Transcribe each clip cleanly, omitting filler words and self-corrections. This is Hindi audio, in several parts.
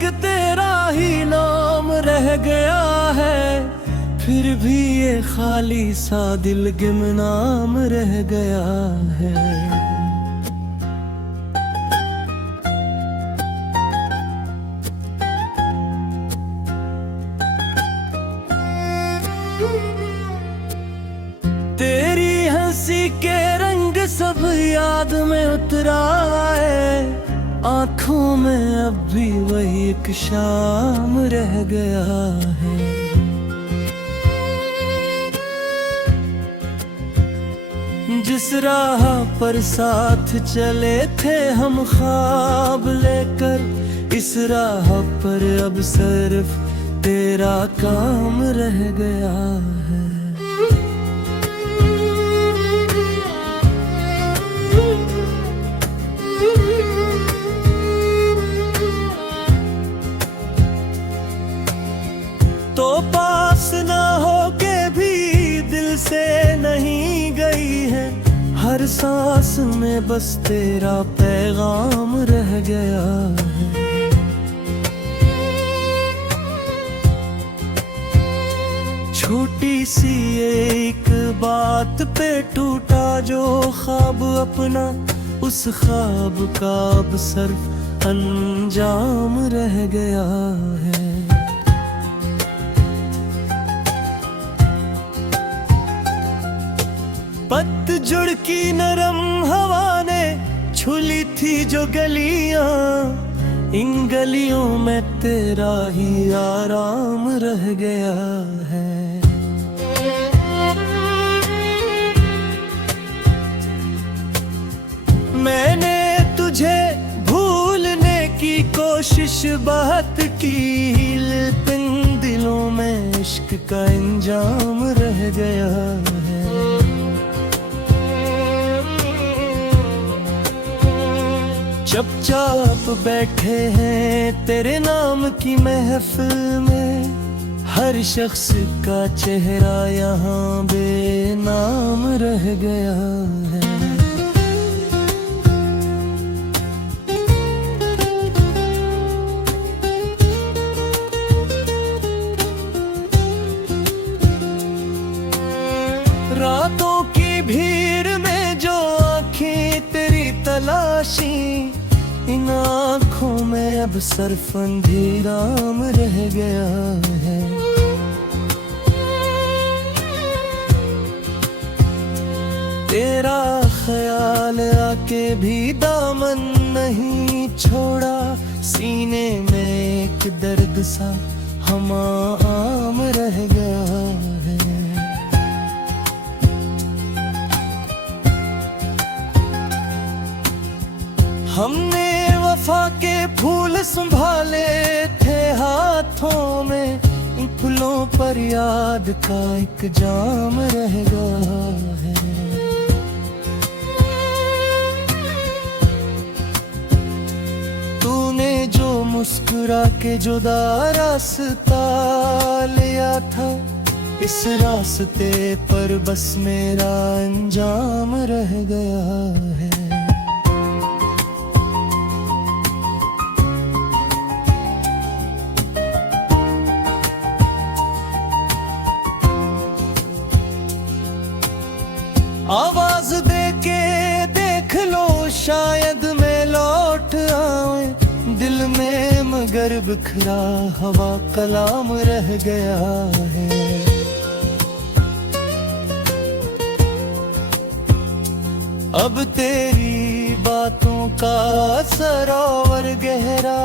एक तेरा ही नाम रह गया है, फिर भी ये खाली सा दिल गुमनाम रह गया है। तेरी हंसी के रंग सब याद में उतरा है, आंखों में अब भी वही एक शाम रह गया है। जिस राह पर साथ चले थे हम ख्वाब लेकर, इस राह पर अब सिर्फ तेरा काम रह गया है। तो पास ना हो के भी दिल से नहीं गई है, हर सांस में बस तेरा पैगाम रह गया है। छोटी सी एक बात पे टूटा जो ख्वाब अपना, उस ख्वाब का अब सिर्फ अंजाम रह गया है। पतझड़ की नरम हवा ने छुली थी जो गलियां, इन गलियों में तेरा ही आराम रह गया है। मैंने तुझे भूलने की कोशिश बहुत की, लेकिन दिलों में इश्क का इंजाम रह गया है। चुपचाप बैठे हैं तेरे नाम की महफिल में, हर शख्स का चेहरा यहाँ बेनाम रह गया है। रातों की भीड़ में जो आँखें तेरी तलाशी, इन आँखों में अब सिर्फ अंधेराम रह गया है। तेरा ख्याल आके भी दामन नहीं छोड़ा, सीने में एक दर्द सा हमाम रह गया है। हमने वफा के फूल संभाले थे हाथों में, इन फूलों पर याद का एक जाम रह गया है। तूने जो मुस्कुरा के जुदा रास्ता लिया था, इस रास्ते पर बस मेरा अंजाम रह गया है। आवाज दे के देख लो शायद मैं लौट आऊं दिल में, मगर बिखरा हवा कलाम रह गया है। अब तेरी बातों का सरोवर गहरा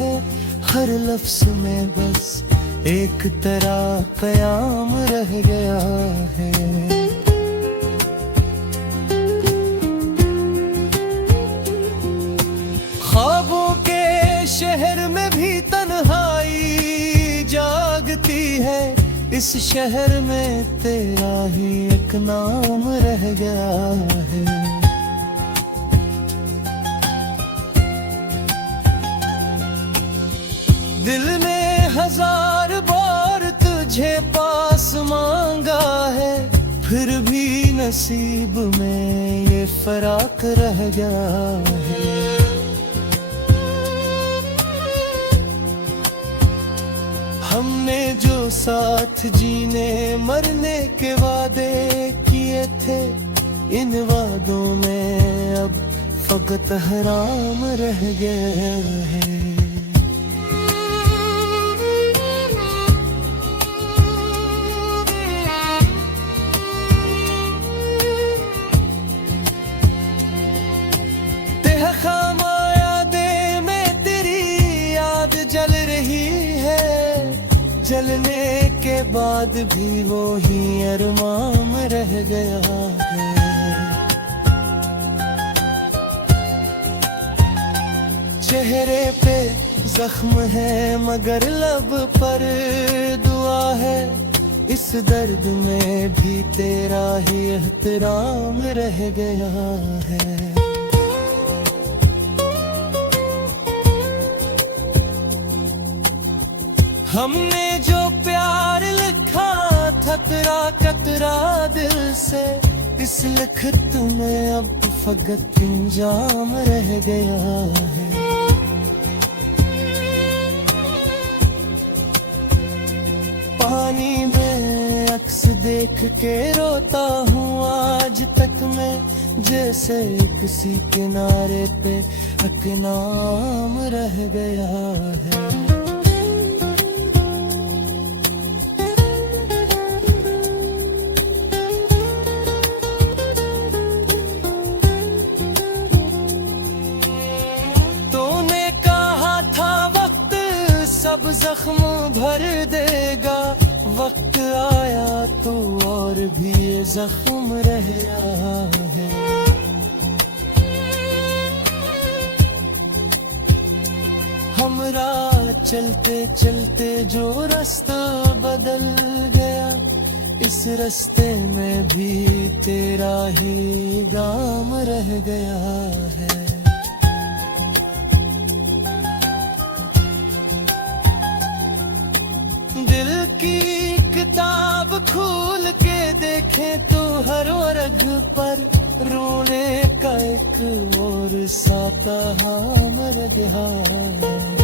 है, हर लफ्ज में बस एक तरह कयाम रह गया है। ख्वाबों के शहर में भी तन्हाई जागती है, इस शहर में तेरा ही एक नाम रह गया है। दिल ने हजार बार तुझे पास मांगा है, फिर भी नसीब में ये फराक रह गया है। हमने जो साथ जीने मरने के वादे किए थे, इन वादों में अब फकत हराम रह गया है। जलने के बाद भी वो ही अरमान रह गया है। चेहरे पे जख्म है मगर लब पर दुआ है, इस दर्द में भी तेरा ही एहतराम रह गया है। हमने जो प्यार लिखा था कतरा कतरा दिल से, इस लिखत में अब फकत इंजाम रह गया है। पानी में अक्स देख के रोता हूँ आज तक मैं, जैसे किसी किनारे पे हक नाम रह गया है। अब जख्म भर देगा, वक्त आया तो और भी ये जख्म रह गया है। हमरा चलते चलते जो रास्ता बदल गया, इस रास्ते में भी तेरा ही गाम रह गया है। दिल की किताब खोल के देखें तो हर वर्ग पर रोने का एक और साता मर गया है।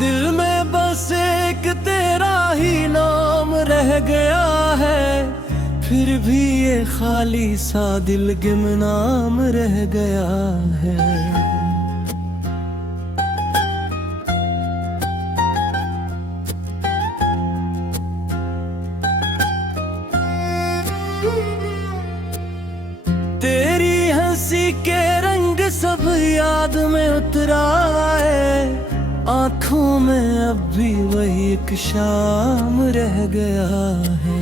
दिल में बस एक तेरा ही नाम रह गया है, फिर भी ये खाली सा दिल गुमनाम रह गया है। तेरी हंसी के रंग सब याद में उतरा है, आँखों में अब भी वही एक शाम रह गया है।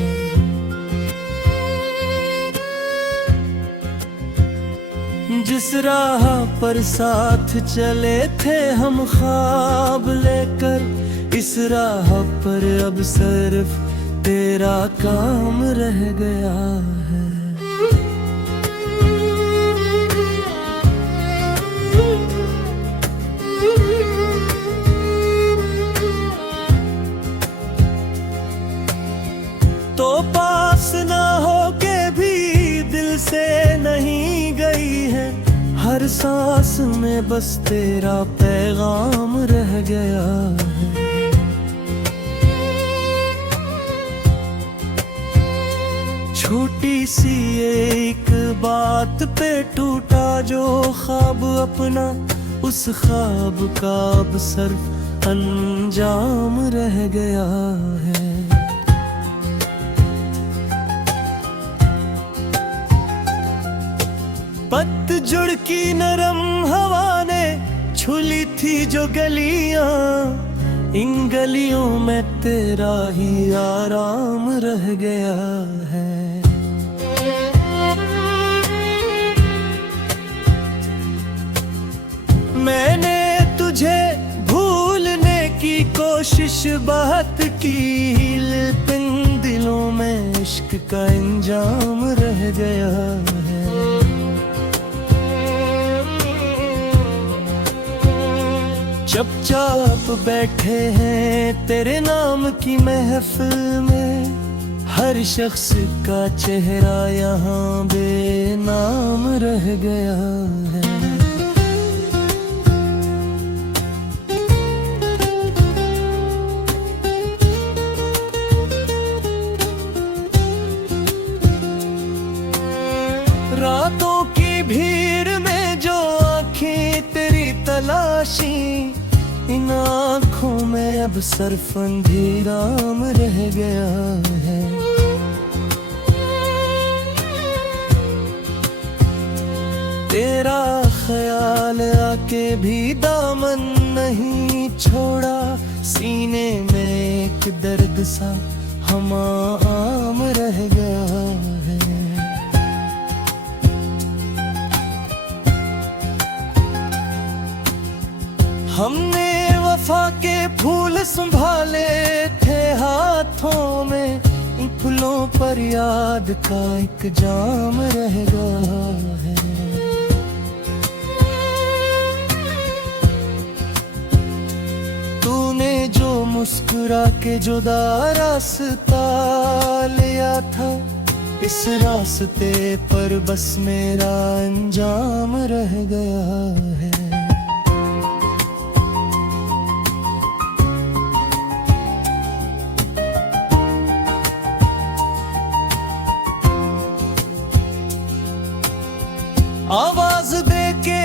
जिस राह पर साथ चले थे हम ख्वाब लेकर, इस राह पर अब सिर्फ तेरा काम रह गया है। तो पास ना हो के भी दिल से नहीं गई है, हर सांस में बस तेरा पैगाम रह गया है। छोटी सी एक बात पे टूटा जो ख्वाब अपना, उस ख्वाब का अब सिर्फ अंजाम रह गया है। पतझड़ की नरम हवा ने छुली थी जो गलियां, इन गलियों में तेरा ही आराम रह गया है। मैंने तुझे भूलने की कोशिश कोशिश बहुत की, लेकिन दिलों में इश्क का इंजाम रह गया है। चुपचाप बैठे हैं तेरे नाम की महफिल में, हर शख्स का चेहरा यहाँ बेनाम रह गया है। रातों की भीड़ में जो आँखें तेरी तलाशी, इन आँखों में अब सिर्फ अंधेराम रह गया है। तेरा ख्याल आके भी दामन नहीं छोड़ा, सीने में एक दर्द सा हमाम रह गया है। हमने वफा के फूल संभाले थे हाथों में, उन फूलों पर याद का एक जाम रह गया है। तूने जो मुस्कुरा के जुदा रास्ता लिया था, इस रास्ते पर बस मेरा अंजाम रह गया है। आवाज दे के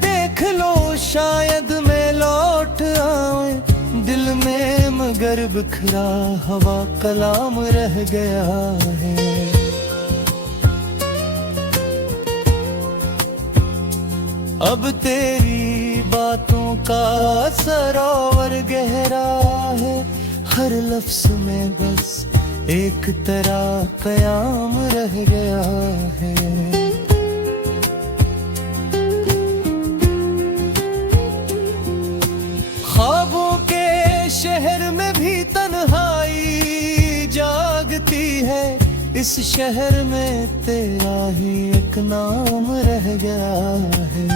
देख लो, शायद मैं लौट आऊं दिल में, मगर बिखरा हवा कलाम रह गया है। अब तेरी बातों का सरोवर गहरा है, हर लफ्ज में बस एक तरह कयाम रह गया है। ख्वाबों के शहर में भी तन्हाई जागती है, इस शहर में तेरा ही एक नाम रह गया है।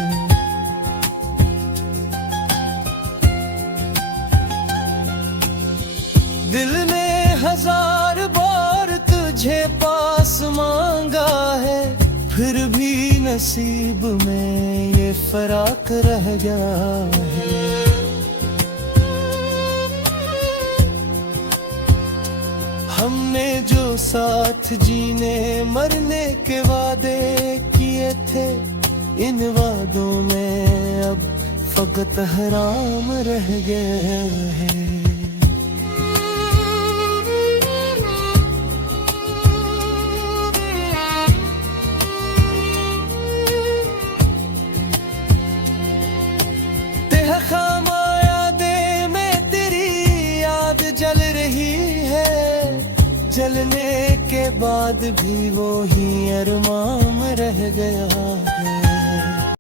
दिल ने हजार बार तुझे पास मांगा है, फिर भी नसीब में ये फराक रह गया है। हमने जो साथ जीने मरने के वादे किए थे, इन वादों में अब फकत हराम रह गए हैं। तेहखामा यादें में तेरी याद जल रही है, जलने के बाद भी वो ही अरमान रह गया है।